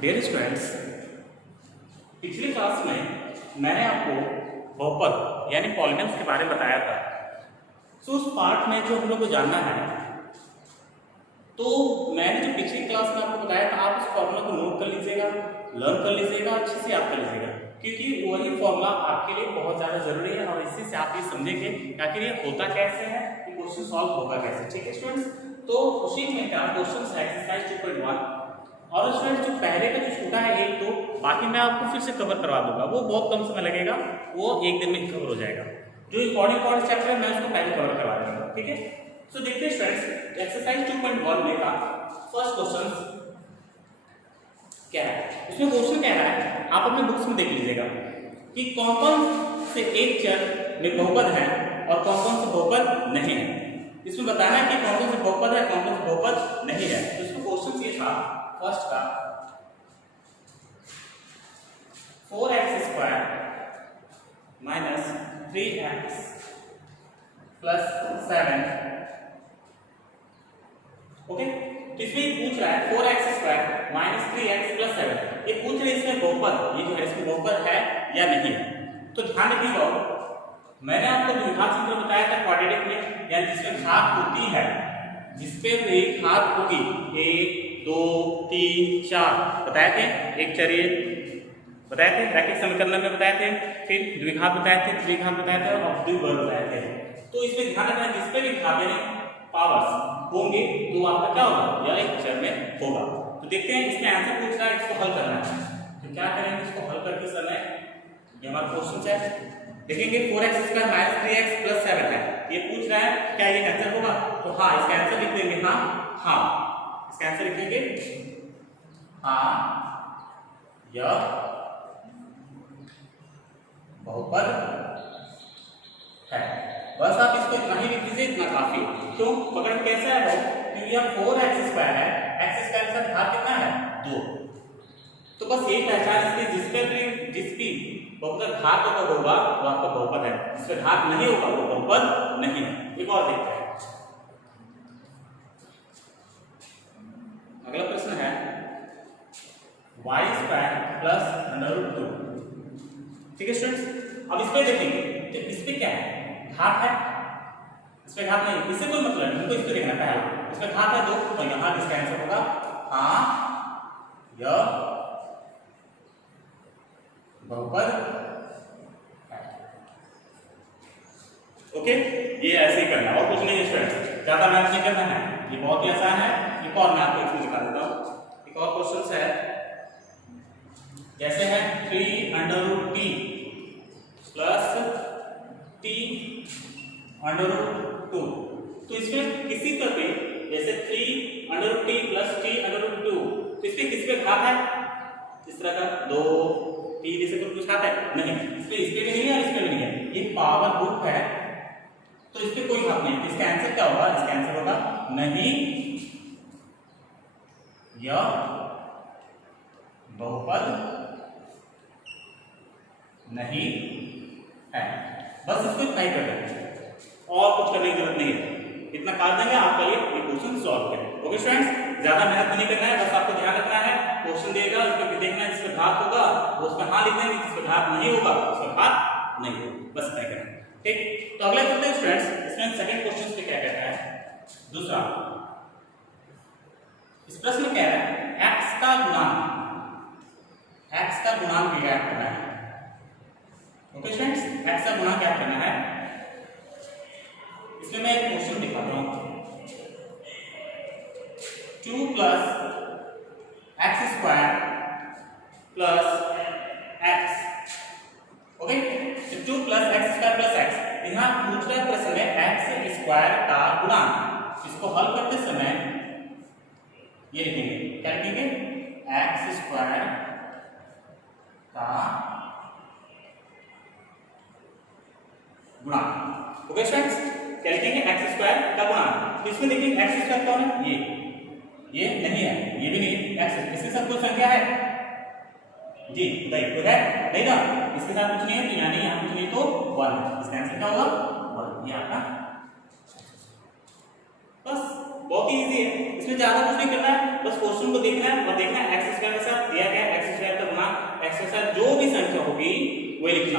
Dear students, पिछली class में मैंने आपको बहुपद यानी पॉलिनम्स के बारे में बताया था। सो उस पार्ट में जो हम लोग को जानना है, तो मैंने जो पिछली क्लास में आपको बताया था, आप इस फॉर्मूला को नोट कर लीजिएगा, लर्न कर लीजिएगा, अच्छे से याद कर लीजिएगा, क्योंकि वही फॉर्मूला आपके लिए बहुत ज़्यादा जरूरी है और इसी से आप ये समझेंगे कि आखिर ये होता कैसे है, ये क्वेश्चन सॉल्व होगा कैसे। ठीक है स्टूडेंट्स, तो उसी में क्या क्वेश्चन है एक्सरसाइज 2.1 और स्टूडेंट जो पहले का जो छूटा है एक तो बाकी मैं आपको फिर से कवर करवा दूंगा, वो बहुत कम समय लगेगा, वो एक दिन में कवर हो जाएगा। जो इंपॉर्टेंट चैप्टर है मैं उसको पहले कवर करवा दूंगा। ठीक है, सो देखते हैं स्टूडेंट्स एक्सरसाइज 2.1 में का फर्स्ट क्वेश्चन क्या है। उसमें क्वेश्चन कह रहा है, आप अपने बुक्स में देख लीजिएगा कि कौन कौन से एक चर में बहुपद है और कौन कौन से बहुपद नहीं है। इसमें बताना है कि कौन कौन से बहुपद है, कौन कौन से बहुपद नहीं है। तो इसमें क्वेश्चन ये था फर्स्ट का 4x² minus 3x plus 7। Okay, तो इसमें पूछ रहा है 4x² माइनस 3x प्लस 7। ये पूछ रहे इसमें बहुपद, ये जो है इसमें बहुपद है या नहीं है। तो ध्यान रखिएगा, मैंने आपको द्विघात सूत्र बताया था क्वाड्रेटिक में, यानी जिसमें घात होती है, जिसपे भी घात होगी 1 2 3 4 बताए थे, एक चरिए बताए थे, रैखिक समीकरण में बताए थे, फिर द्विघात बताए थे, त्रिघात बताए थे और द्विवर्ग बताए थे। तो इसमें ध्यान रखना जिसपे भी घात यानी पावर्स होंगे तो आपका क्या होगा, यह एक चर में होगा। तो देखते हैं इसमें आंसर पूछ रहा है, इसको हल करना है। तो क्या करेंगे, इसको हल करते समय ये हमारा क्वेश्चन है, देखेंगे 4x² माइनस 3x प्लस 7 है, ये पूछ rहा है क्या ये आंसर होगा। तो हाँ, इसका आंसर लिख देंगे, हाँ इसका आंसर लिखेंगे हाँ यह बहुपद है। बस आप इसको इतना ही लिख दीजिए, इतना काफी। क्यों, पकड़ कैसे है वो, क्योंकि यह 4x² है, x² के साथ घात कितना है 2। तो बस एक पहचान इसकी, जिसकी बहुपद घात होगा वो आपका बहुपद है, जिसपे घात नहीं होगा वो बहुपद नहीं है। एक और देखते हैं, अगला प्रश्न है y² प्लस √2। ठीक है स्टूडेंट्स, अब इस पे देखेंगे तो इस पे क्या है, घात है, इस पे घात नहीं, इससे कोई मतलब नहीं, हमको इस पे देखना पहला, इस पे घात है 2, तो यहाँ इसका आंसर होगा हाँ यह बहुपद है। ओके, ये ऐसे ही करना और कुछ नहीं है स्टूडेंट्स, ज्यादा मेहनत नहीं करना है, ये बहुत ही आसान है। एक और मैं आपको इसमें दिखा देता हूँ, एक और क्वेश्चन है जैसे है 3√t प्लस t√2। तो इसमें किसी पर भी जैसे 3√t प्लस t√2, तो इसमें किस पे घात है, इस तरह का 2 t जैसे कुछ घात है नहीं, इसमें इस पे भी नहीं है और इस पे भी नहीं है, ये पावर ग्रुप है, तो इस पे कोई घात नहीं। इसका आंसर क्या होगा, इसका आंसर होगा नहीं यह बहुपद नहीं है। बस इसको इतना ही कर देंगे और कुछ करने की जरूरत नहीं है, इतना कर देंगे आपके लिए ये क्वेश्चन सॉल्व है। ओके स्टूडेंट्स, ज्यादा मेहनत नहीं करना है, बस आपको ध्यान रखना है क्वेश्चन देगा, उस पर देखना है जिसमें घात होगा वो उसमें हाँ लिख देंगे, जिसमें घात नहीं होगा उसमें घात नहीं होगा, बस इतना करना है। ठीक, तो अगला चलते हैं स्टूडेंट्स, इसमें सेकंड क्वेश्चन पे क्या कहता है, दूसरा इस प्रश्न में क्या है, x का गुणांक ज्ञात करना है। ओके स्टूडेंट्स, x का गुणांक ज्ञात करना है। इसमें मैं एक क्वेश्चन दिखाता हूं, 2 plus x² plus x। Okay, 2 plus x² plus x, यहाँ पूछ रहा है प्रश्न में x² का गुणांक। इसको हल करते समय ये लिखेंगे, क्या लिखेंगे, x² का गुणांक। ओके स्टूडेंट्स, क्या लिखेंगे, x² का गुणांक। तो इसमें देखिए x² कौन है, ये नहीं है, ये भी नहीं, x इसके साथ कोई संख्या है जी, बताइए कोई है नहीं ना, इसके साथ कुछ नहीं है, तो यानी यहाँ कुछ नहीं तो 1 है, इसका आंसर क्या होगा 1, ये आपका। बस बहुत ही इजी है, इसमें ज्यादा कुछ नहीं करना है, बस क्वेश्चन को देखना है और देखना है x² के साथ दिया गया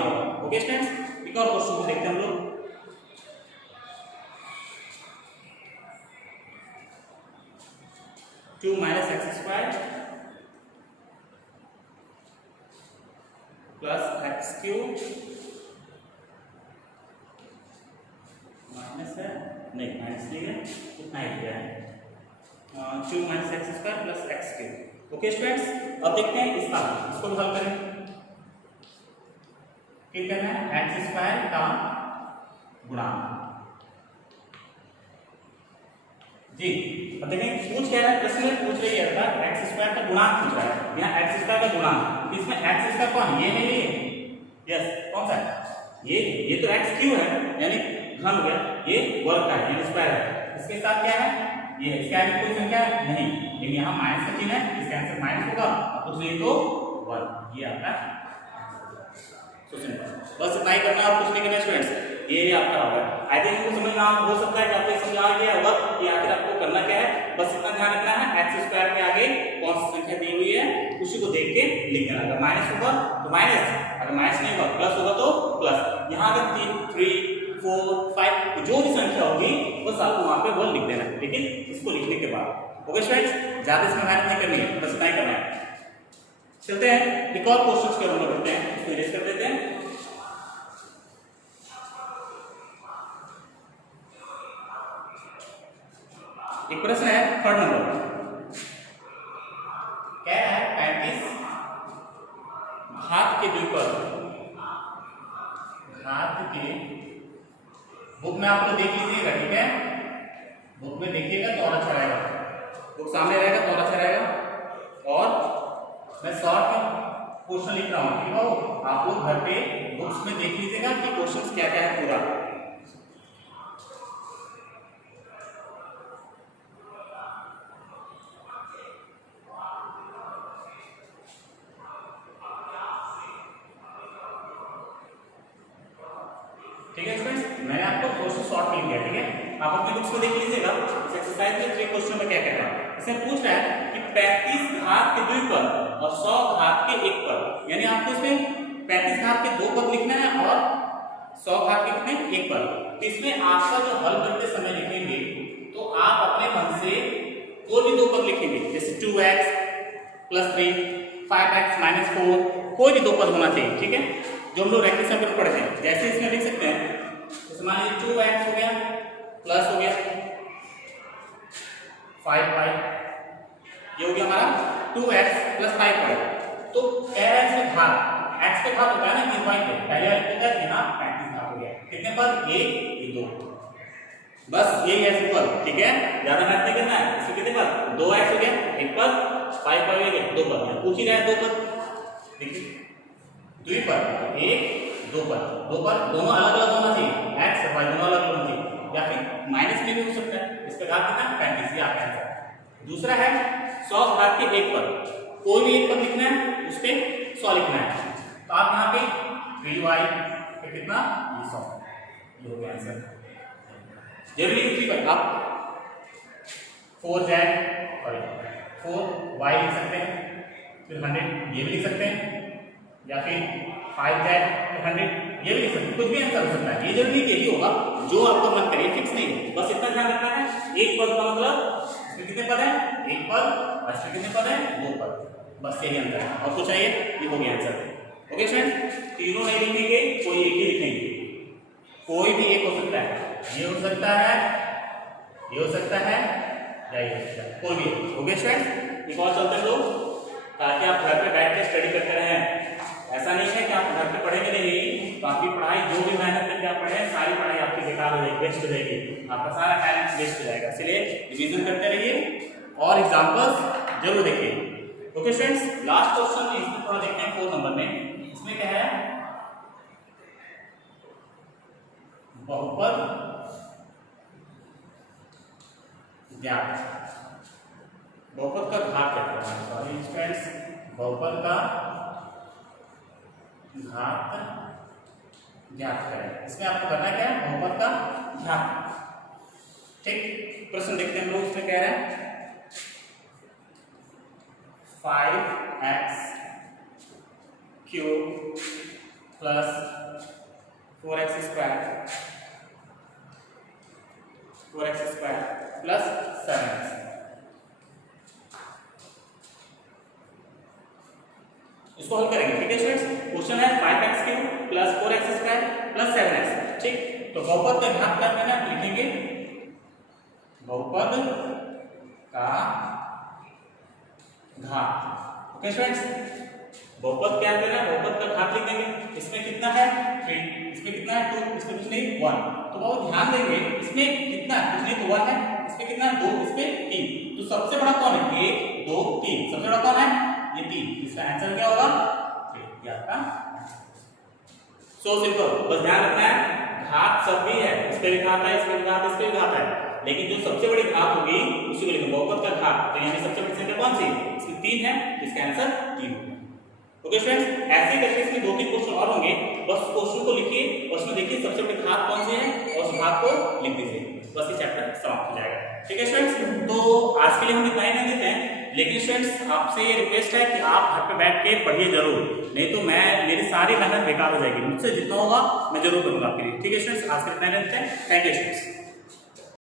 लिखना होगा। ओके स्टूडेंट्स, एक और क्वेश्चन को देखते हैं हम लोग। Two minus x square plus x cube minus है, नहीं माइनस नहीं है, इतना ही दिया है, 2 minus x square plus x cube. Okay students, अब देखते हैं इसका, इसको भी हल करें। क्या करना है, एक्स स्क्वायर का गुणांक जी। अब देखें पूछ क्या है, प्रश्न में पूछ रही है एक्स स्क्वायर का गुणांक पूछ रहा है, यहाँ एक्स स्क्वायर का गुणांक, इसमें एक्स स्क्वायर कौन, ये है ये, यस कौन सा है, ये तो एक्स क्यूब है यानी घन हो गया, ये वर्ग का है यानी स्क्वायर है, इसके साथ क्या है ये, इसके आगे कोई संख्या नहीं, लेकिन यहाँ माइनस का चिन्ह है, इसका आंसर माइनस होगा, कुछ नहीं तो वर्ग, ये आपका सोचें। बस इतना ही करना है, कुछ नहीं करना स्टूडेंट्स, ये आपका होगा। आई थिंक आपको समझ में हो सकता है कि आपको समझ आ गया होगा कि आखिर आपको करना क्या है, बस इतना ध्यान रखना है एक्स स्क्वायर के आगे कौन सी संख्या दी हुई है उसी को देख के लिख देना, अगर माइनस होगा तो माइनस, अगर माइनस नहीं होगा प्लस होगा तो प्लस, यहाँ अगर 3 4 5 जो भी संख्या होगी बस आपको वहां पे वो लिख देना है, लेकिन इसको लिखने के बाद। ओके स्टूडेंट्स, ज्यादा इसमें मेहनत नहीं करनी है, बस इतना ही करना है। चलते हैं एक और क्वेश्चन के ऊपर करते हैं, इसको इरेज कर देते हैं। एक प्रश्न है थर्ड नंबर, क्या है 35 घात के द्विपद, घात के, बुक में आप लोग देख लीजिएगा, ठीक है, बुक में देखिएगा तो और अच्छा रहेगा, बुक सामने रहेगा तो और अच्छा रहेगा, और मैं शॉर्ट में क्वेश्चन लिख रहा हूँ, ठीक है, आप लोग घर पे बुक्स में देख लीजिएगा कि क्वेश्चन क्या क्या है पूरा। ठीक है स्टूडेंट्स, मैंने आपको क्वेश्चन शॉर्ट में लिया, ठीक है, आप अपनी बुक्स में देख लीजिएगा, इस एक्सरसाइज में 3 क्वेश्चन में क्या कहता है, इसमें पूछ रहा है कि 35 घात के 2 पद और 100 घात के 1 पद, यानी आपको इसमें 35 घात के 2 पद लिखना है और 100 घात के कितने 1 पद। इसमें आपका जो हल करते समय लिखेंगे तो आप अपने मन से कोई भी 2 पद लिखेंगे, जैसे 2x + 3 5x - 4, कोई भी 2 पद होना चाहिए, ठीक है, जो हम लोग रेक्टेंगल में पढ़े थे, जैसे इसमें लिख सकते हैं, जैसे मान लीजिए 2x हो गया प्लस हो गया 5y, ये हो गया हमारा 2x + 5y, तो कह रहा है घात, x पे घात होता है ना 3y पे, पहले वाले पे क्या यहाँ 35 घात हो गया, कितने पद 1 ये 2, बस यही है सिंपल, ठीक है, ज्यादा मेहनत नहीं करना है। इसमें कितने पद 2x हो गया 1 पद, 5y हो गया 2 पद, पूछ ही रहा है 2 पद, देखिए द्विपद 1 2 पद, 2 पद दोनों अलग अलग होना चाहिए, x और y दोनों अलग होना चाहिए, या फिर माइनस में भी हो सकता है, इसका घात कितना 35, ये आपका आंसर। दूसरा है 100 घात के 1 पद, कोई भी 1 पद लिखना है उस पे 100 लिखना है, तो आप यहाँ पे 3y पे कितना ये 100, ये हो गया आंसर। जरूरी नहीं कि आप 4z और 4y लिख सकते हैं, फिर 100 ये भी लिख सकते हैं, या फिर 5z 100 ये भी लिख सकते हैं, कुछ भी आंसर हो सकता है, ये जरूरी नहीं यही होगा, जो आपका मन करे, फिक्स नहीं है, बस इतना ध्यान रखना है। एक पद का मतलब इसमें कितने पद है 1 पद, और इसमें कितने पद है 2 पद, बस यही अंतर है, और कुछ चाहिए, ये हो गया आंसर। ओके स्टूडेंट्स, तीनों नहीं लिखेंगे, कोई एक ही लिखेंगे, कोई भी एक हो सकता है, ये हो सकता है, ये हो सकता है, या ये हो सकता है, कोई भी। ओके स्टूडेंट्स, एक और चलते हैं लोग, ताकि आप घर पे बैठ के स्टडी करते रहें। ऐसा नहीं है कि आप घर पे पढ़ेंगे नहीं, तो आपकी पढ़ाई जो भी मेहनत करके आप पढ़े सारी पढ़ाई आपकी बेकार हो जाएगी, वेस्ट हो जाएगी, आपका सारा टैलेंट वेस्ट हो जाएगा, इसलिए रिवीजन करते रहिए और एग्जाम्पल्स जरूर देखिए। ओके स्टूडेंट्स, लास्ट क्वेश्चन इसमें थोड़ा देखते हैं 4 नंबर में, इसमें क्या है बहुपद ज्ञात, बहुपद का घात कहते हैं, सॉरी स्टूडेंट्स, बहुपद का घात ज्ञात करें, इसमें आपको करना क्या है बहुपद का घात। ठीक, प्रश्न देखते हैं हम लोग, इसमें कह रहे हैं 5x³ plus 4x square plus 7x। इसको हल करेंगे, ठीक है स्टूडेंट्स। क्वेश्चन है 5x³ plus 4x square plus 7x, ठीक। तो बहुपद का घात क्या करना है, लिखेंगे बहुपद का घात। ओके स्टूडेंट्स, बहुपद क्या करना है, बहुपद का घात लिख देंगे। इसमें कितना है 3, इसमें कितना है 2, इसमें कुछ नहीं 1। तो बहुत ध्यान देंगे, इसमें कितना कुछ नहीं तो 1 है, इसमें कितना है 2, इसमें 3। तो सबसे बड़ा कौन है, 1 2 3, सबसे बड़ा कौन है ये 3। इसका आंसर क्या होगा 3, ये आपका सो सिंपल। बस ध्यान रखना है घात सब भी है, इस पे भी घात है, इस पे भी घात है, इस पे भी घात है, लेकिन जो सबसे बड़ी घात होगी उसी को लिखेंगे बहुपद का घात। तो यानी सबसे बड़ी संख्या कौन सी, इसमें 3 है, तो इसका आंसर 3 होगा। ओके स्टूडेंट्स, ऐसे ही करके इसमें 2-3 क्वेश्चन और होंगे। बस क्वेश्चन को लिखिए और उसमें देखिए सबसे बड़ी घात कौन सी है और उस घात को लिख दीजिए, बस ये चैप्टर समाप्त हो जाएगा। ठीक है स्टूडेंट्स, तो आज के लिए हम इतना ही नहीं देते हैं, लेकिन स्टूडेंट्स आपसे ये रिक्वेस्ट है कि आप घर पे बैठ के पढ़िए जरूर, नहीं तो मेरी सारी मेहनत बेकार हो जाएगी। मुझसे जितना होगा मैं जरूर करूंगा आपके लिए। ठीक है स्टूडेंट्स, आज के लिए इतना ही देते हैं। Thank you students.